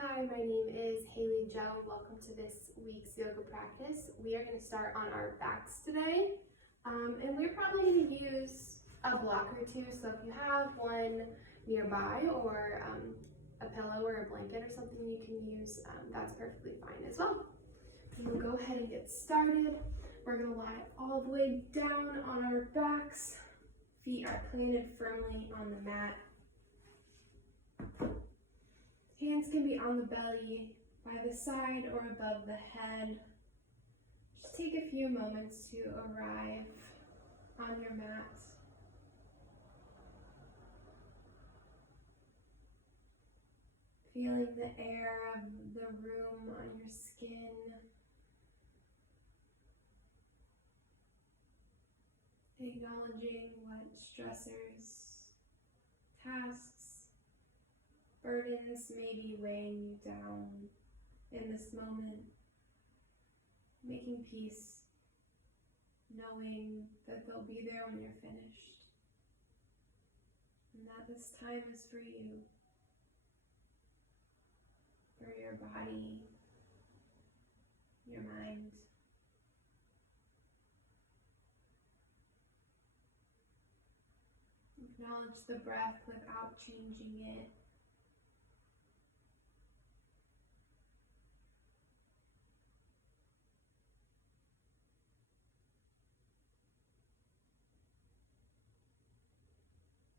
Hi, my name is Halie Joe. Welcome to this week's yoga practice. We are going to start on our backs today, and we're probably going to use a block or two. So if you have one nearby or a pillow or a blanket or something you can use, that's perfectly fine as well. We'll go ahead and get started. We're going to lie all the way down on our backs. Feet are planted firmly on the mat. Hands can be on the belly, by the side, or above the head. Just take a few moments to arrive on your mat. Feeling the air of the room on your skin. Acknowledging what stressors, tasks, burdens may be weighing you down in this moment. Making peace, knowing that they'll be there when you're finished. And that this time is for you, for your body, your mind. Acknowledge the breath without changing it.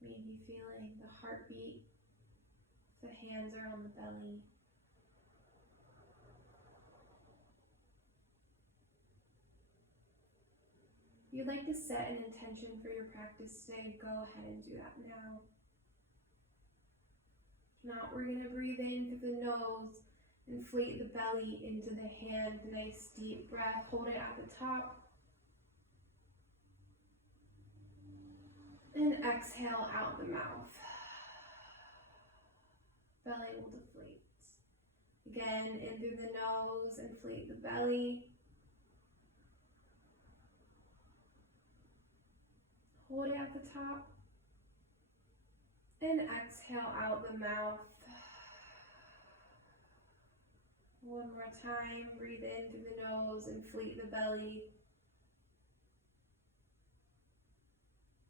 Maybe feeling the heartbeat, the hands are on the belly. If you'd like to set an intention for your practice today, go ahead and do that now. Now we're going to breathe in through the nose, inflate the belly into the hand, nice deep breath, hold it at the top. And exhale out the mouth. Belly will deflate. Again, in through the nose, inflate the belly. Hold it at the top. And exhale out the mouth. One more time, breathe in through the nose, inflate the belly.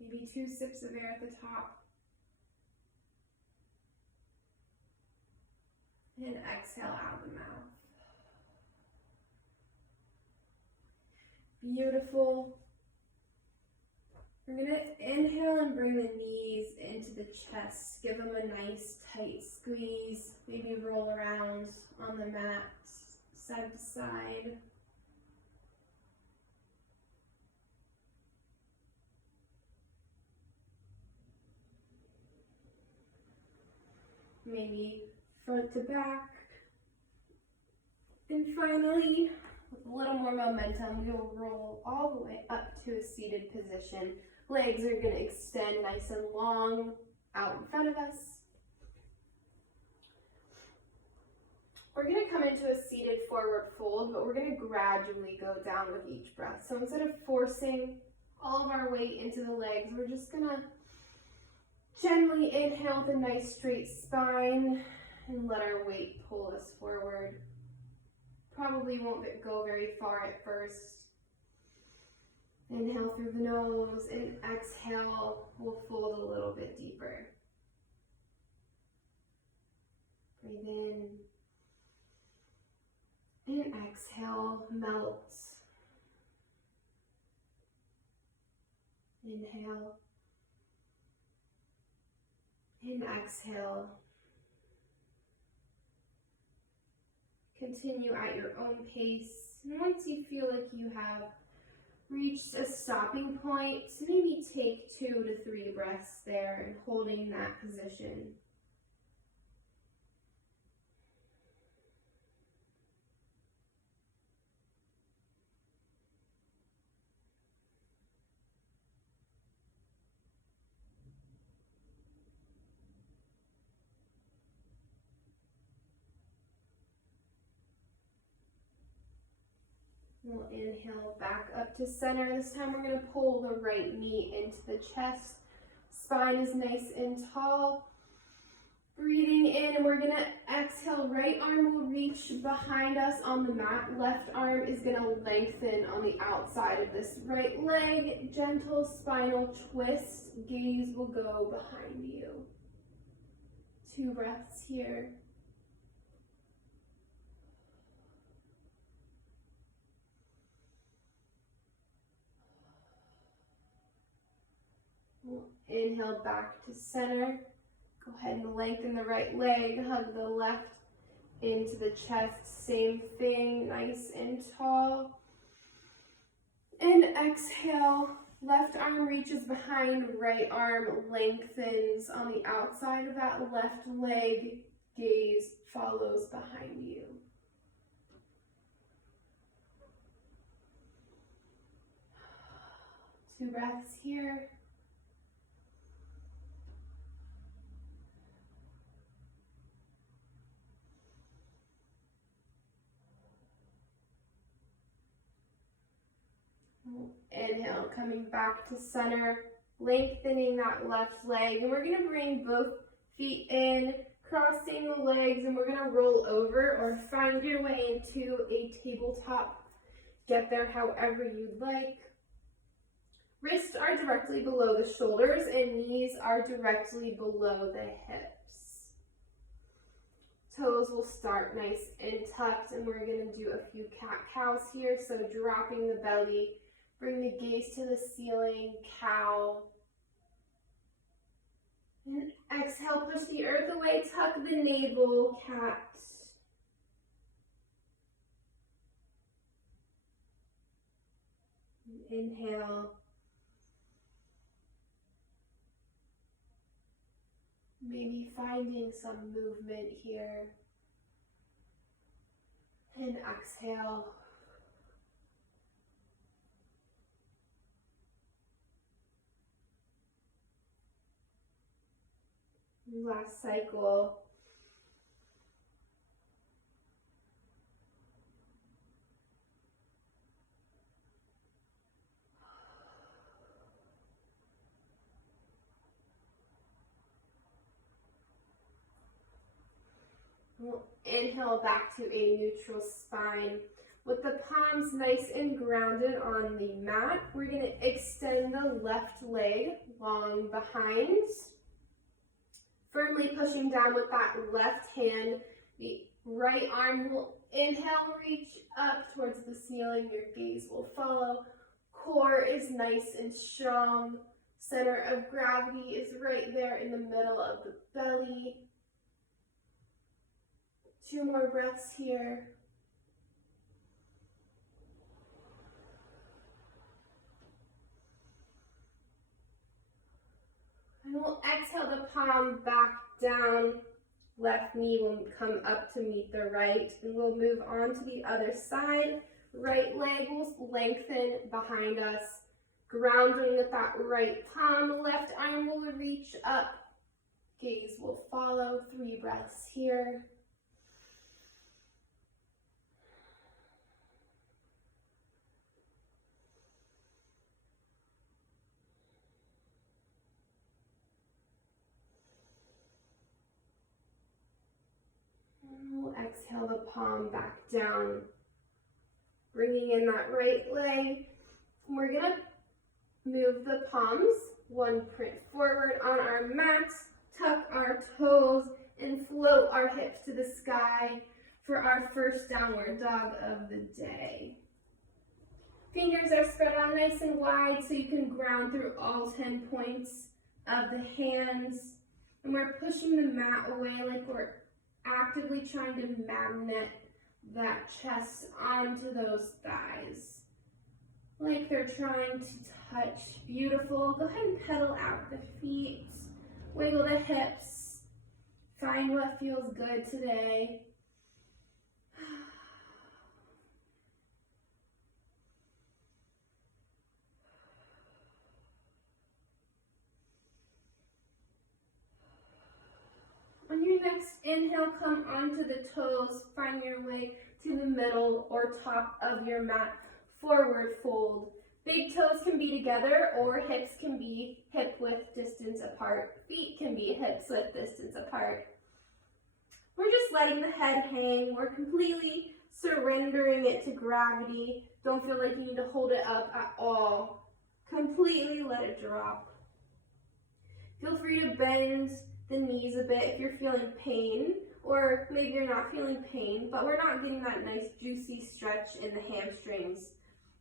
Maybe 2 sips of air at the top. And exhale out the mouth. Beautiful. We're going to inhale and bring the knees into the chest. Give them a nice tight squeeze. Maybe roll around on the mat, side to side. Maybe front to back. And finally, with a little more momentum, we'll roll all the way up to a seated position. Legs are going to extend nice and long out in front of us. We're going to come into a seated forward fold, but we're going to gradually go down with each breath. So instead of forcing all of our weight into the legs, we're just going to gently inhale with a nice straight spine and let our weight pull us forward. Probably won't go very far at first. Inhale through the nose and exhale, we'll fold a little bit deeper. Breathe in and exhale, melt. Inhale. And exhale. Continue at your own pace. And once you feel like you have reached a stopping point, maybe take 2 to 3 breaths there and holding that position. We'll inhale back up to center. This time we're going to pull the right knee into the chest. Spine is nice and tall. Breathing in, and we're going to exhale, right arm will reach behind us on the mat. Left arm is going to lengthen on the outside of this right leg. Gentle spinal twist. Gaze will go behind you. 2 breaths here. We'll inhale back to center. Go ahead and lengthen the right leg, hug the left into the chest. Same thing, nice and tall. And exhale, left arm reaches behind, right arm lengthens on the outside of that left leg. Gaze follows behind you. Two breaths here. Inhale, coming back to center, lengthening that left leg. And we're going to bring both feet in, crossing the legs, and we're going to roll over or find your way into a tabletop. Get there however you'd like. Wrists are directly below the shoulders and knees are directly below the hips. Toes will start nice and tucked, and we're going to do a few cat-cows here. So dropping the belly, bring the gaze to the ceiling, cow. And exhale, push the earth away, tuck the navel, cat. Inhale. Maybe finding some movement here. And exhale. Last cycle. We'll inhale back to a neutral spine. With the palms nice and grounded on the mat, we're going to extend the left leg long behind. Firmly pushing down with that left hand. The right arm will inhale, reach up towards the ceiling. Your gaze will follow. Core is nice and strong. Center of gravity is right there in the middle of the belly. 2 more breaths here. And we'll exhale the palm back down. Left knee will come up to meet the right. And we'll move on to the other side. Right leg will lengthen behind us. Grounding with that right palm. Left arm will reach up. Gaze will follow. 3 breaths here. We'll exhale the palm back down, bringing in that right leg. We're going to move the palms 1 print forward on our mat, tuck our toes, and float our hips to the sky for our first downward dog of the day. Fingers are spread out nice and wide so you can ground through all 10 points of the hands. And we're pushing the mat away like we're actively trying to magnet that chest onto those thighs. Like they're trying to touch. Beautiful. Go ahead and pedal out the feet. Wiggle the hips. Find what feels good today. On your next inhale, come onto the toes. Find your way to the middle or top of your mat. Forward fold. Big toes can be together or hips can be hip width distance apart. Feet can be hips width distance apart. We're just just letting the head hang. We're completely surrendering it to gravity. Don't feel like you need to hold it up at all. Completely let it drop. Feel free to bend the knees a bit if you're feeling pain, or maybe you're not feeling pain, but we're not getting that nice juicy stretch in the hamstrings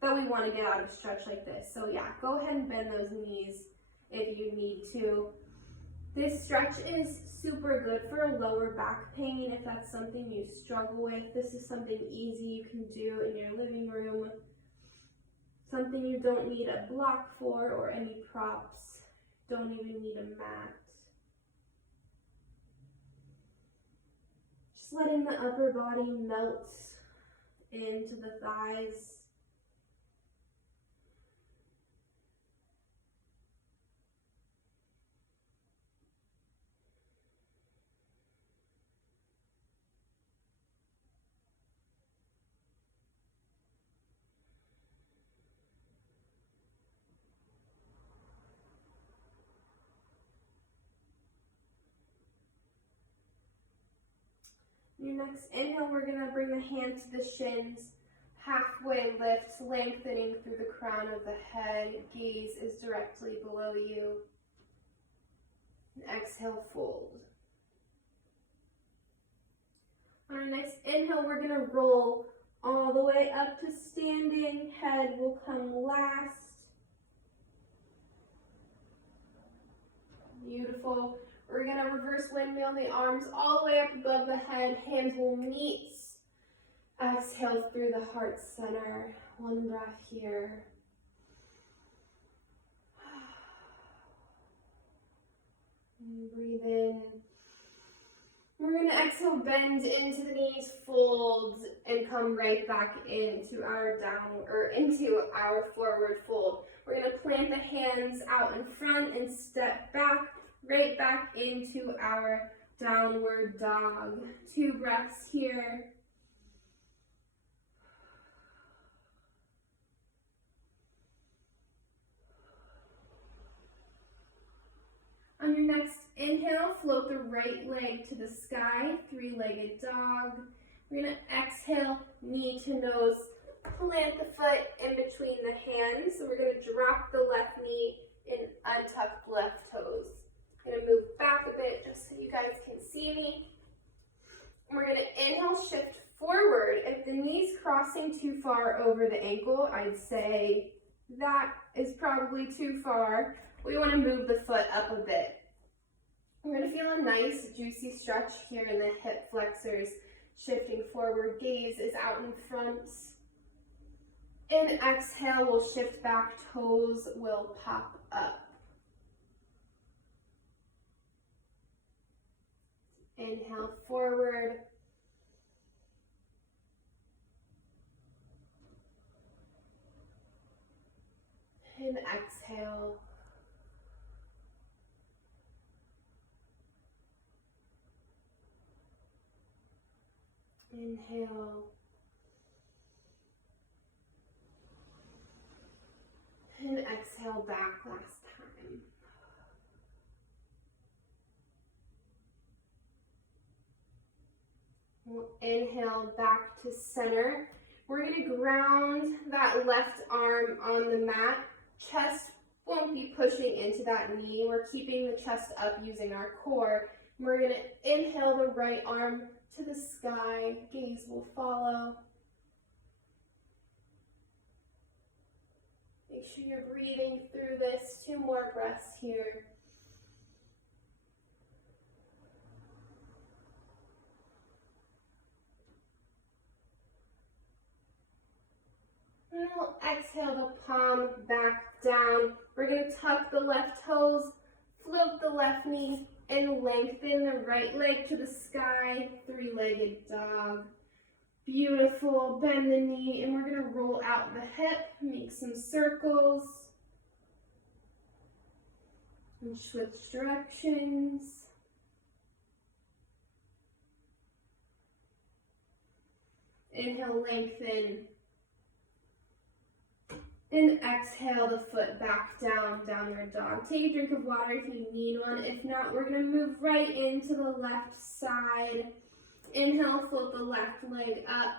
that we want to get out of stretch like this. So yeah, go ahead and bend those knees if you need to. This stretch is super good for lower back pain if that's something you struggle with. This is something easy you can do in your living room. Something you don't need a block for or any props. Don't even need a mat. Just letting the upper body melt into the thighs. Your next inhale, we're going to bring the hand to the shins, halfway lift, lengthening through the crown of the head. Gaze is directly below you. And exhale, fold. On our next inhale, we're going to roll all the way up to standing. Head will come last. Beautiful. We're going to reverse windmill the arms all the way up above the head. Hands will meet. Exhale through the heart center. One breath here. And breathe in. We're going to exhale, bend into the knees, fold, and come right back into our into our forward fold. We're going to plant the hands out in front and step back, right back into our downward dog. 2 breaths here. On your next inhale, float the right leg to the sky, 3-legged dog. We're going to exhale, knee to nose, plant the foot in between the hands. So we're going to drop the left knee and untuck left toes. I'm going to move back a bit just so you guys can see me. We're going to inhale, shift forward. If the knee's crossing too far over the ankle, I'd say that is probably too far. We want to move the foot up a bit. We're going to feel a nice juicy stretch here in the hip flexors. Shifting forward, gaze is out in front. And exhale, we'll shift back, toes will pop up. Inhale forward. And exhale. Inhale. And exhale back last time. We'll inhale back to center. We're going to ground that left arm on the mat. Chest won't be pushing into that knee. We're keeping the chest up using our core. We're going to inhale the right arm to the sky. Gaze will follow. Make sure you're breathing through this. 2 more breaths here. And we'll exhale the palm back down. We're going to tuck the left toes, float the left knee, and lengthen the right leg to the sky, 3-legged dog. Beautiful. Bend the knee, and we're going to roll out the hip, make some circles, and switch directions. Inhale, lengthen. And exhale the foot back down, downward dog. Take a drink of water if you need one. If not, we're going to move right into the left side. Inhale, float the left leg up.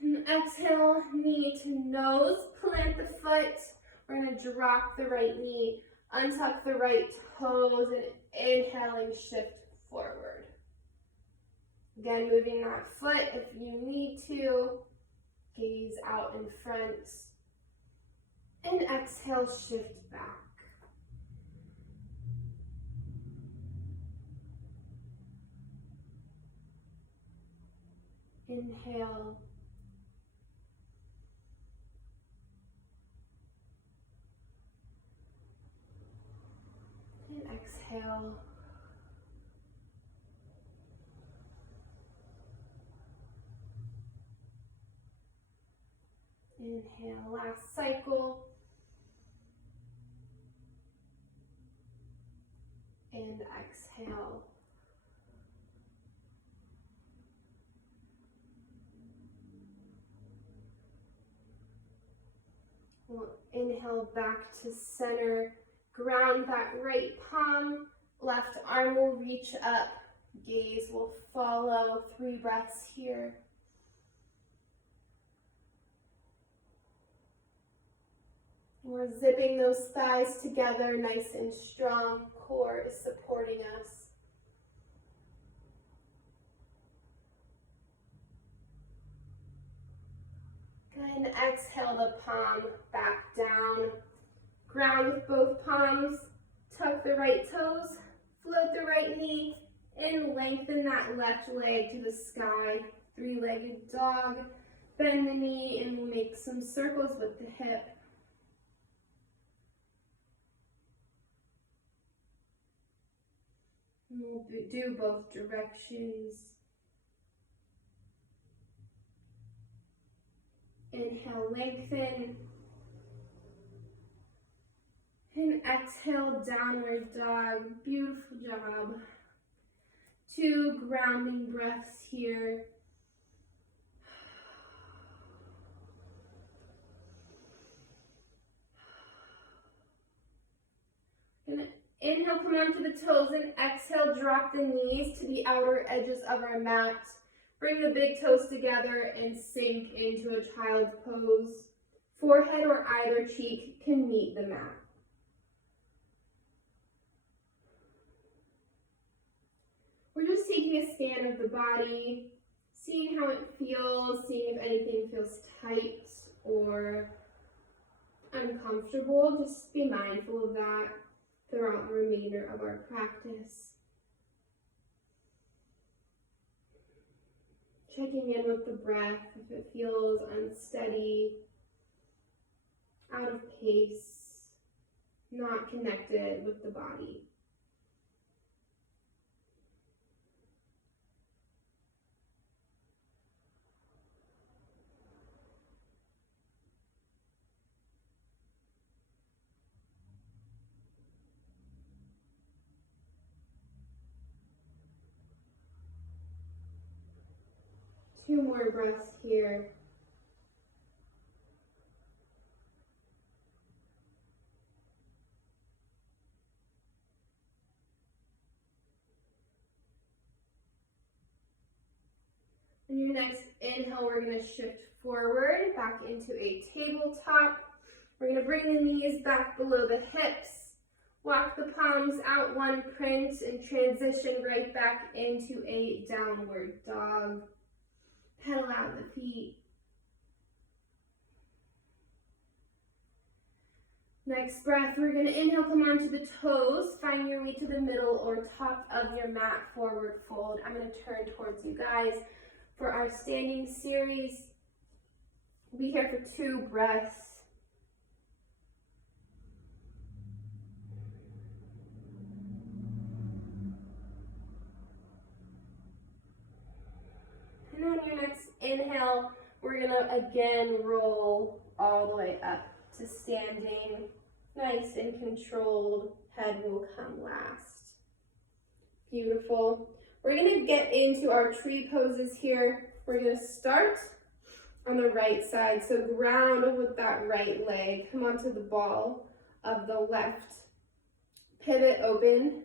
And exhale, knee to nose, plant the foot. We're gonna drop the right knee, untuck the right toes, and inhaling, shift forward. Again, moving that foot if you need to. Gaze out in front. And exhale, shift back. Inhale. And exhale. Inhale, last cycle. And exhale. We'll inhale back to center. Ground that right palm. Left arm will reach up. Gaze will follow. 3 breaths here. We're zipping those thighs together nice and strong. Core is supporting us. And exhale the palm back down. Ground with both palms. Tuck the right toes. Float the right knee. And lengthen that left leg to the sky. 3-legged dog. Bend the knee and we'll make some circles with the hip. We'll do both directions. Inhale, lengthen. And exhale, downward dog. Beautiful job. 2 grounding breaths here. And inhale, come onto the toes, and exhale, drop the knees to the outer edges of our mat. Bring the big toes together and sink into a child's pose. Forehead or either cheek can meet the mat. We're just taking a scan of the body, seeing how it feels, seeing if anything feels tight or uncomfortable. Just be mindful of that throughout the remainder of our practice. Checking in with the breath if it feels unsteady, out of pace, not connected with the body. Two more breaths here. On your next inhale, we're going to shift forward back into a tabletop. We're going to bring the knees back below the hips. Walk the palms out one print and transition right back into a downward dog. Pedal out the feet. Next breath, we're going to inhale, come onto the toes, find your way to the middle or top of your mat, forward fold. I'm going to turn towards you guys for our standing series. We'll be here for 2 breaths. And on your next inhale, we're gonna again roll all the way up to standing. Nice and controlled. Head will come last. Beautiful. We're gonna get into our tree poses here. We're gonna start on the right side. So ground with that right leg. Come onto the ball of the left. Pivot, open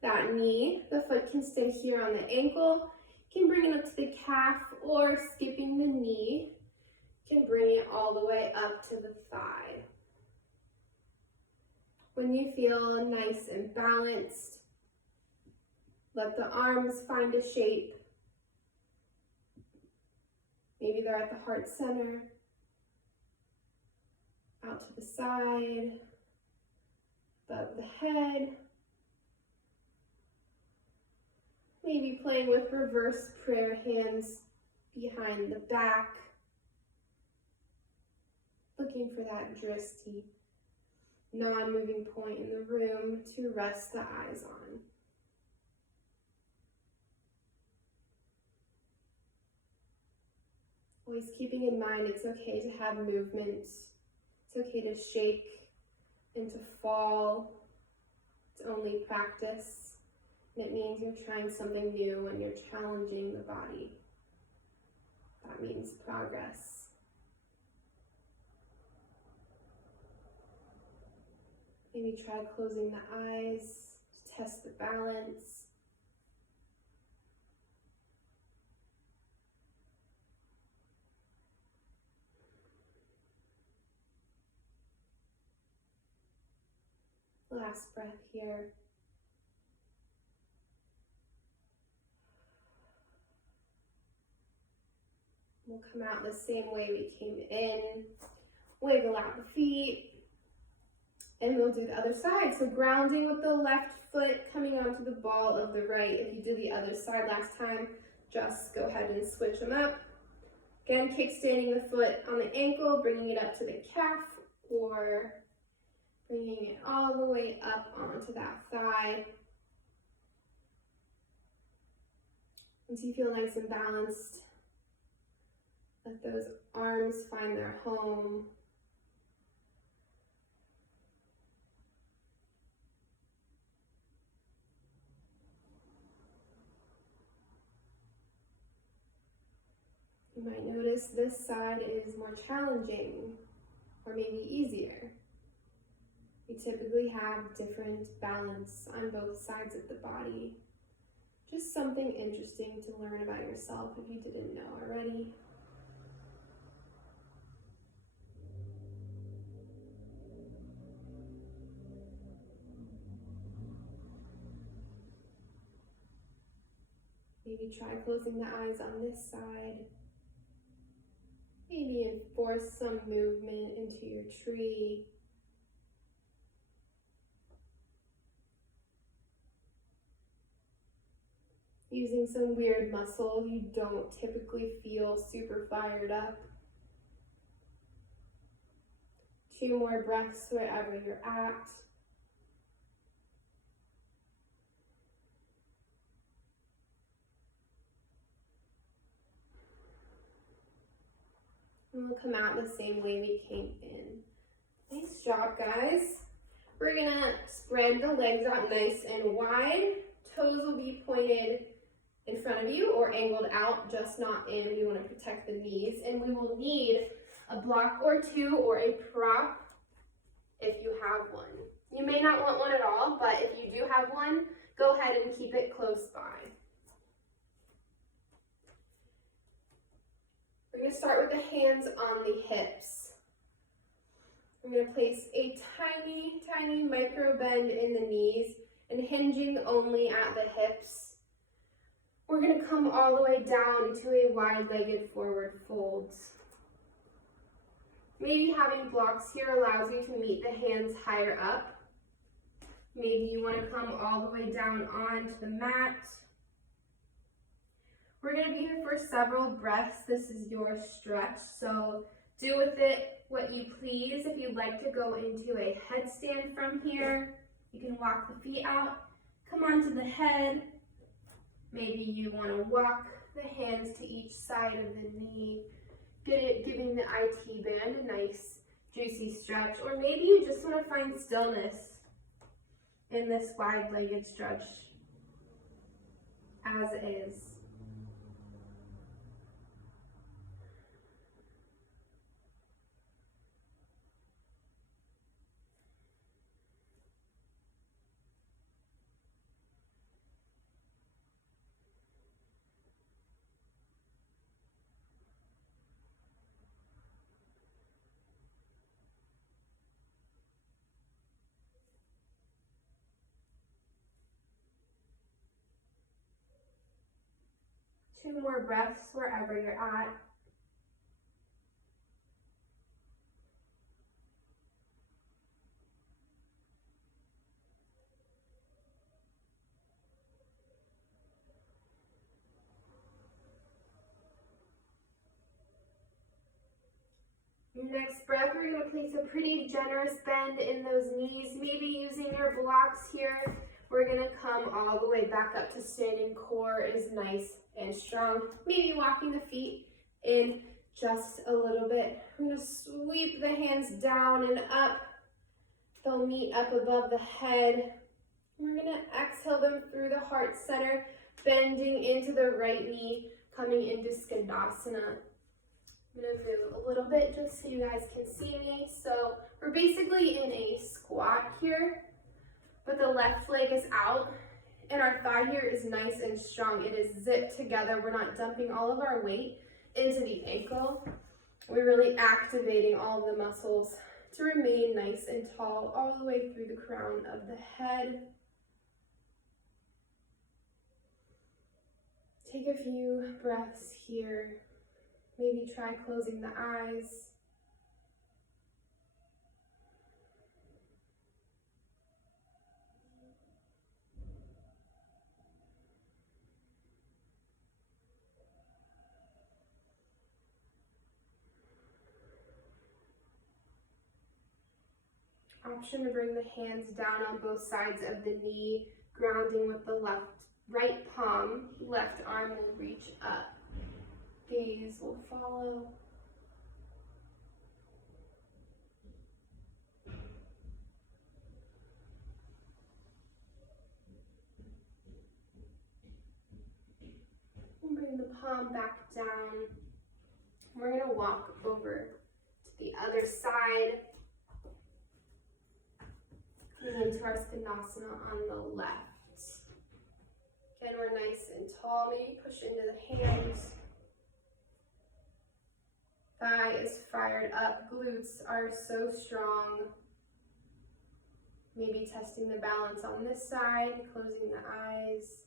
that knee. The foot can stay here on the ankle. You can bring it up to the calf, or skipping the knee, you can bring it all the way up to the thigh. When you feel nice and balanced, let the arms find a shape. Maybe they're at the heart center, out to the side, above the head. Maybe playing with reverse prayer hands behind the back, looking for that drishti, non-moving point in the room to rest the eyes on. Always keeping in mind it's okay to have movement. It's okay to shake and to fall. It's only practice. And it means you're trying something new and you're challenging the body. That means progress. Maybe try closing the eyes to test the balance. Last breath here. We'll come out the same way we came in. Wiggle out the feet. And we'll do the other side. So grounding with the left foot, coming onto the ball of the right. If you did the other side last time, just go ahead and switch them up. Again, kickstanding the foot on the ankle, bringing it up to the calf, or bringing it all the way up onto that thigh. Once you feel nice and balanced, let those arms find their home. You might notice this side is more challenging, or maybe easier. We typically have different balance on both sides of the body. Just something interesting to learn about yourself if you didn't know already. Maybe try closing the eyes on this side. Maybe enforce some movement into your tree. Using some weird muscle you don't typically feel super fired up. 2 more breaths wherever you're at. And we'll come out the same way we came in. Nice job, guys. We're gonna spread the legs out nice and wide. Toes will be pointed in front of you or angled out, just not in. You want to protect the knees. And we will need a block or 2 or a prop if you have one. You may not want one at all, but if you do have one, go ahead and keep it close by. We're going to start with the hands on the hips. We're going to place a tiny, tiny micro bend in the knees and hinging only at the hips. We're going to come all the way down into a wide-legged forward fold. Maybe having blocks here allows you to meet the hands higher up. Maybe you want to come all the way down onto the mat. We're going to be here for several breaths. This is your stretch, so do with it what you please. If you'd like to go into a headstand from here, you can walk the feet out, come onto the head. Maybe you want to walk the hands to each side of the knee, giving the IT band a nice juicy stretch. Or maybe you just want to find stillness in this wide-legged stretch as is. 2 more breaths wherever you're at. Next breath, we're going to place a pretty generous bend in those knees, maybe using your blocks here. We're going to come all the way back up to standing. Core is nice and strong. Maybe walking the feet in just a little bit. I'm going to sweep the hands down and up. They'll meet up above the head. We're going to exhale them through the heart center, bending into the right knee, coming into Skandasana. I'm going to move a little bit just so you guys can see me. So we're basically in a squat here, but the left leg is out and our thigh here is nice and strong. It is zipped together. We're not dumping all of our weight into the ankle. We're really activating all of the muscles to remain nice and tall all the way through the crown of the head. Take a few breaths here. Maybe try closing the eyes. Option to bring the hands down on both sides of the knee, grounding with the right palm. Left arm will reach up. Gaze will follow. And bring the palm back down. We're going to walk over to the other side. And into our Skandasana on the left. Again, we're nice and tall. Maybe push into the hands. Thigh is fired up. Glutes are so strong. Maybe testing the balance on this side, closing the eyes,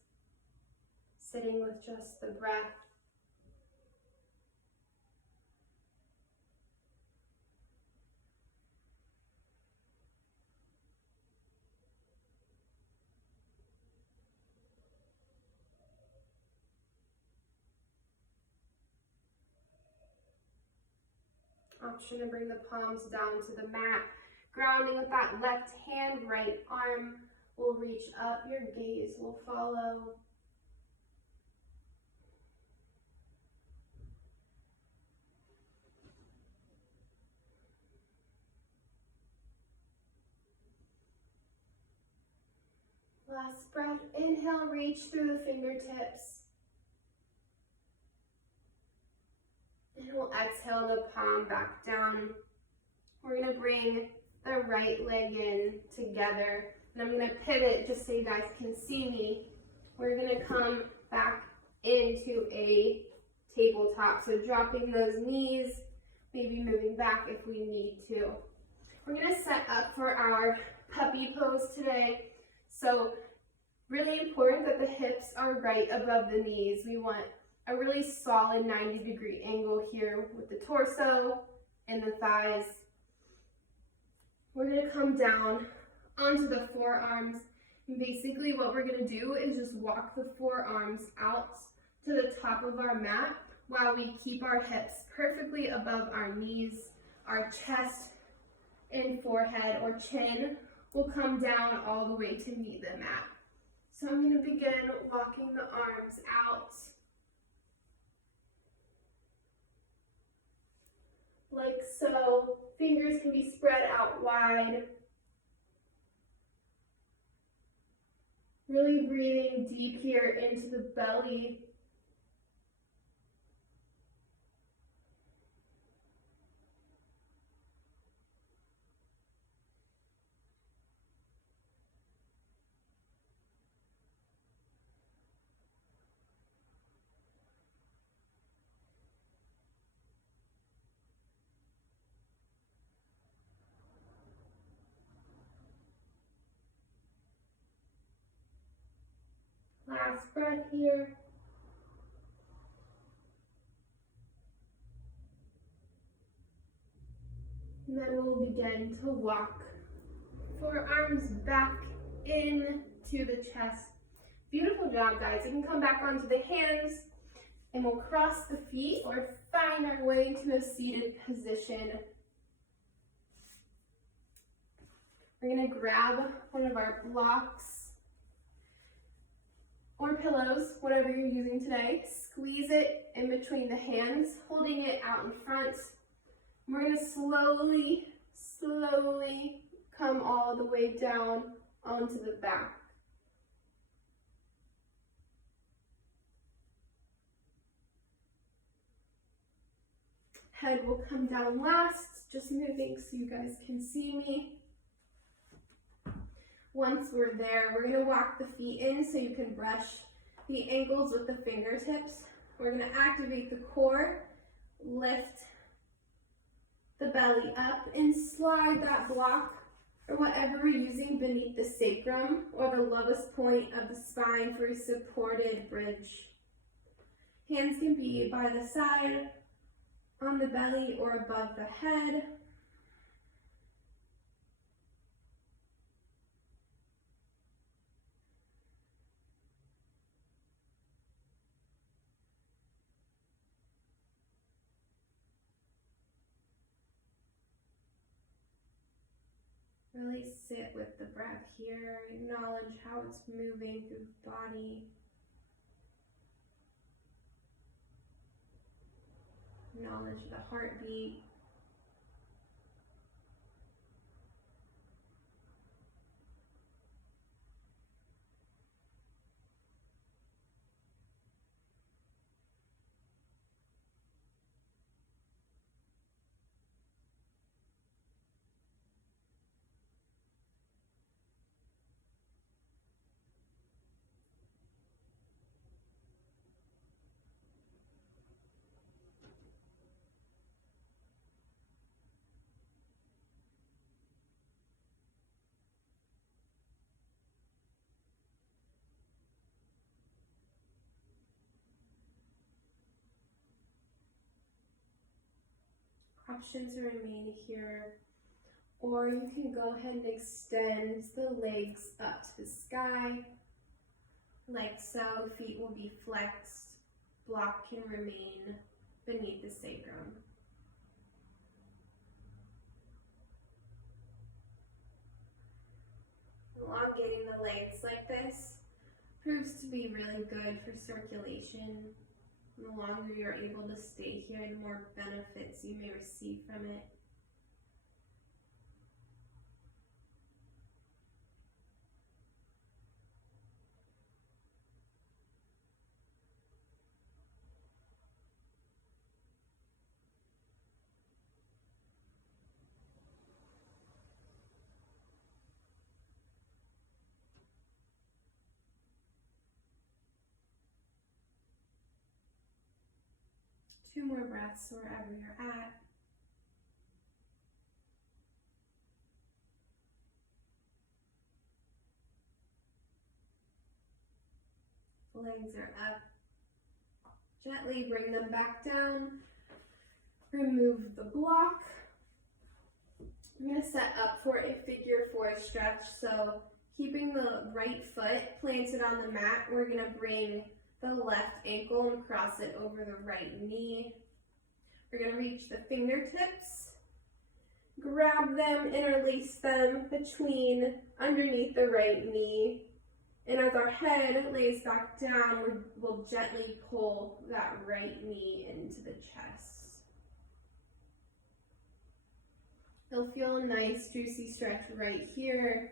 sitting with just the breath. Option to bring the palms down to the mat, grounding with that left hand, right arm will reach up, your gaze will follow. Last breath, inhale, reach through the fingertips. And we'll exhale the palm back down. We're going to bring the right leg in together. And I'm going to pivot just so you guys can see me. We're going to come back into a tabletop. So dropping those knees, maybe moving back if we need to. We're going to set up for our puppy pose today. So really important that the hips are right above the knees. We want a really solid 90-degree angle here with the torso and the thighs. We're going to come down onto the forearms. And basically what we're going to do is just walk the forearms out to the top of our mat while we keep our hips perfectly above our knees. Our chest and forehead or chin will come down all the way to meet the mat. So I'm going to begin walking the arms out. Like so. Fingers can be spread out wide. Really breathing deep here into the belly. Last breath here. And then we'll begin to walk forearms back in to the chest. Beautiful job, guys. You can come back onto the hands and we'll cross the feet or find our way into a seated position. We're going to grab one of our blocks or pillows, whatever you're using today. Squeeze it in between the hands, holding it out in front. We're going to slowly come all the way down onto the back. Head will come down last, just moving so you guys can see me. Once we're there, we're going to walk the feet in so you can brush the ankles with the fingertips. We're going to activate the core, lift the belly up, and slide that block or whatever we're using beneath the sacrum or the lowest point of the spine for a supported bridge. Hands can be by the side, on the belly, or above the head. Really sit with the breath here, acknowledge how it's moving through the body. Acknowledge the heartbeat. Options remain here, or you can go ahead and extend the legs up to the sky, like so. Feet will be flexed, block can remain beneath the sacrum. Elongating the legs like this proves to be really good for circulation. The longer you're able to stay here, the more benefits you may receive from it. Two more breaths wherever you're at. Legs are up. Gently bring them back down. Remove the block. I'm going to set up for a figure four stretch. So keeping the right foot planted on the mat, we're going to bring the left ankle and cross it over the right knee. We're going to reach the fingertips, grab them, interlace them underneath the right knee. And as our head lays back down, we'll gently pull that right knee into the chest. You'll feel a nice juicy stretch right here,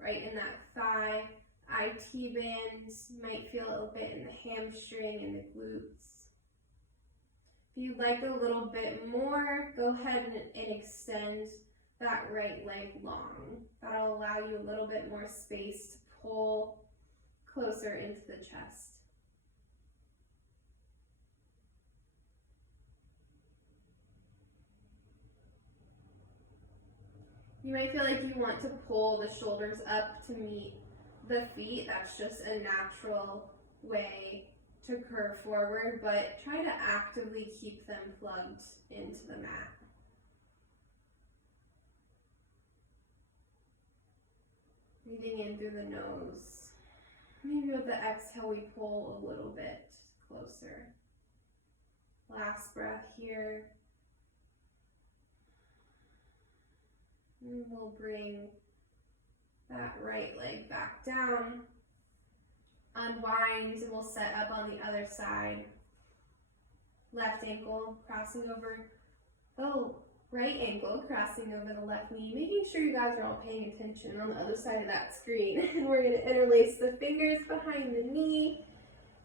right in that thigh. IT bands, might feel a little bit in the hamstring and the glutes. If you'd like a little bit more, go ahead and extend that right leg long. That'll allow you a little bit more space to pull closer into the chest. You might feel like you want to pull the shoulders up to meet the feet. That's just a natural way to curve forward, but try to actively keep them plugged into the mat. Breathing in through the nose. Maybe with the exhale we pull a little bit closer. Last breath here. And we'll bring that right leg back down. Unwind, and we'll set up on the other side. Left ankle crossing over, right ankle crossing over the left knee, making sure you guys are all paying attention on the other side of that screen. And we're going to interlace the fingers behind the knee.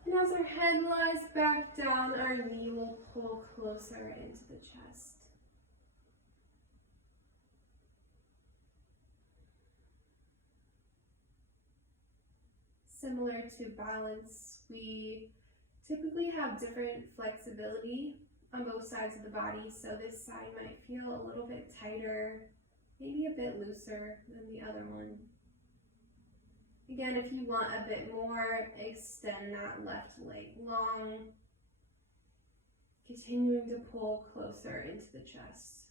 And as our head lies back down, our knee will pull closer into the chest. Similar to balance, we typically have different flexibility on both sides of the body, so this side might feel a little bit tighter, maybe a bit looser than the other one. Again, if you want a bit more, extend that left leg long, continuing to pull closer into the chest.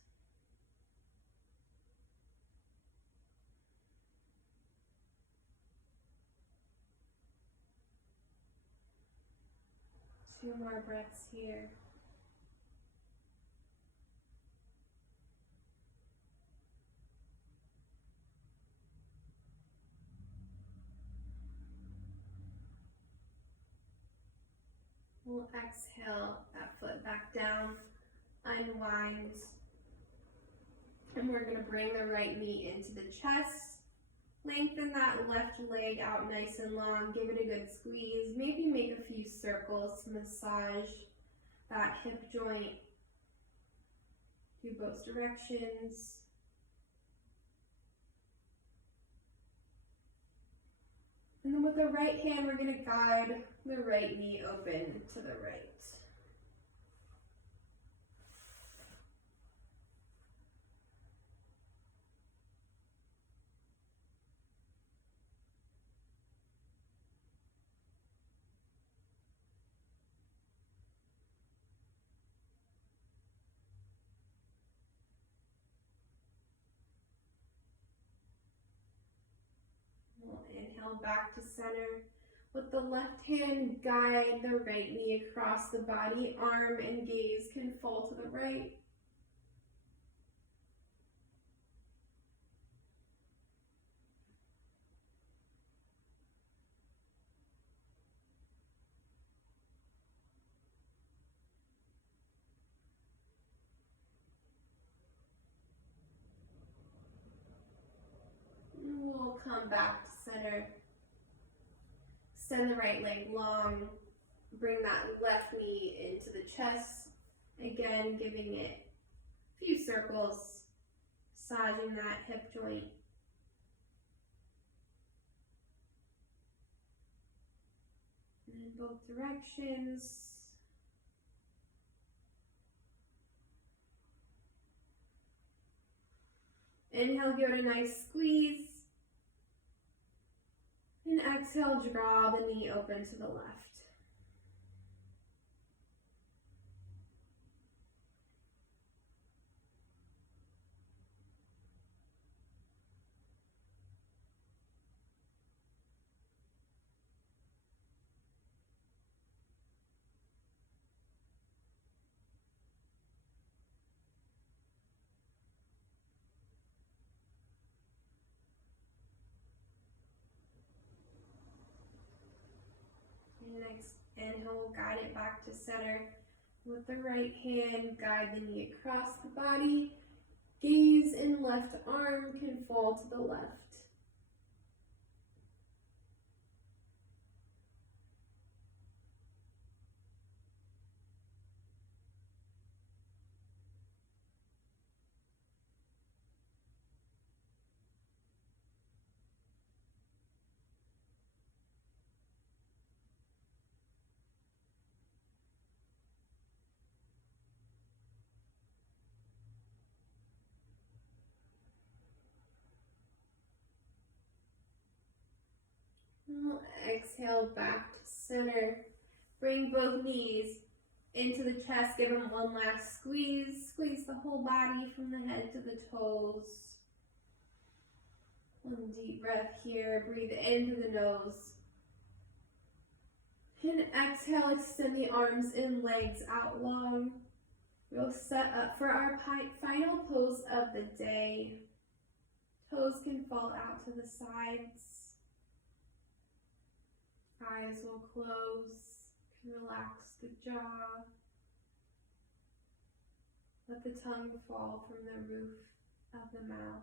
Two more breaths here. We'll exhale that foot back down, unwind, and we're going to bring the right knee into the chest. Lengthen that left leg out nice and long, give it a good squeeze, maybe make a few circles to massage that hip joint. Do both directions. And then with the right hand, we're going to guide the right knee open to the right. Inhale back to center. With the left hand, guide the right knee across the body. Arm and gaze can fall to the right. And we'll come back to center. Extend the right leg long, bring that left knee into the chest. Again, giving it a few circles, massaging that hip joint. And in both directions. Inhale, give it a nice squeeze. And exhale, draw the knee open to the left. Next inhale, guide it back to center. With the right hand, guide the knee across the body. Gaze and left arm can fall to the left. We'll exhale back to center. Bring both knees into the chest. Give them one last squeeze. Squeeze the whole body from the head to the toes. One deep breath here. Breathe into the nose. And exhale, extend the arms and legs out long. We'll set up for our final pose of the day. Toes can fall out to the sides. Eyes will close. Relax the jaw. Let the tongue fall from the roof of the mouth.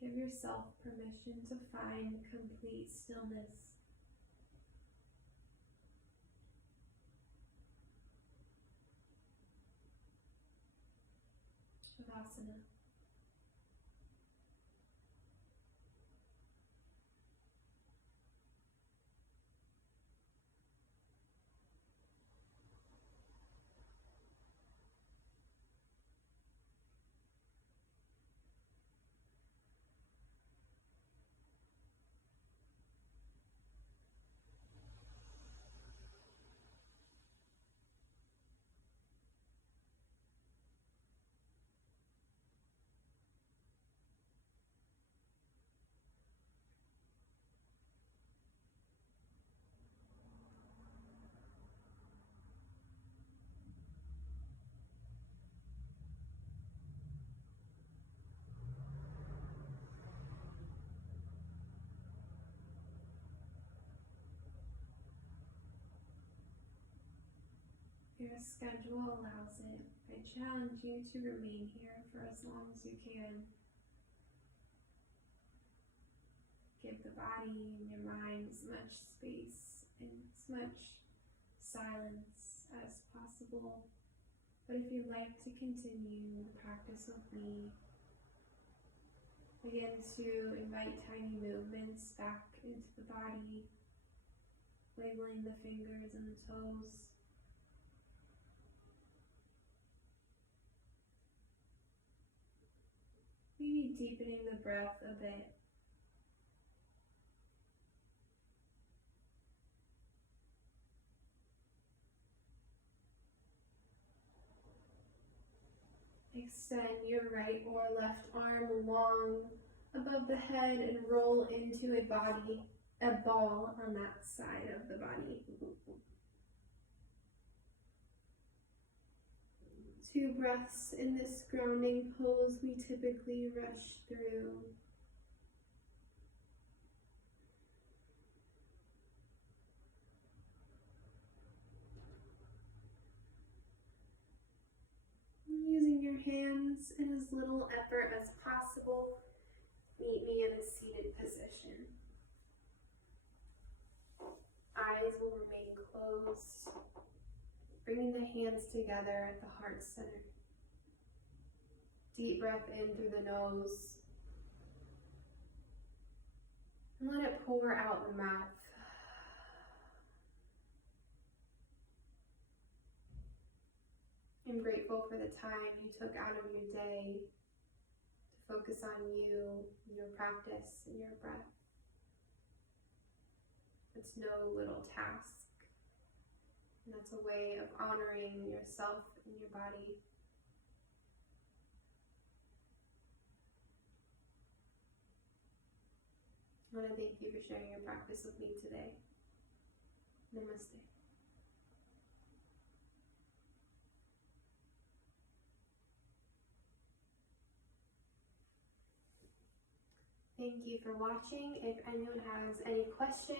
Give yourself permission to find complete stillness. Shavasana. Your schedule allows it. I challenge you to remain here for as long as you can. Give the body and your mind as much space and as much silence as possible. But if you'd like to continue the practice with me, begin to invite tiny movements back into the body, wiggling the fingers and the toes. Maybe deepening the breath a bit. Extend your right or left arm long above the head and roll into a ball on that side of the body. 2 breaths in this grounding pose we typically rush through. Using your hands in as little effort as possible, meet me in a seated position. Eyes will remain closed. Bringing the hands together at the heart center. Deep breath in through the nose. And let it pour out the mouth. I'm grateful for the time you took out of your day to focus on you, your practice, and your breath. It's no little task. And that's a way of honoring yourself and your body. I want to thank you for sharing your practice with me today. Namaste. Thank you for watching. If anyone has any questions,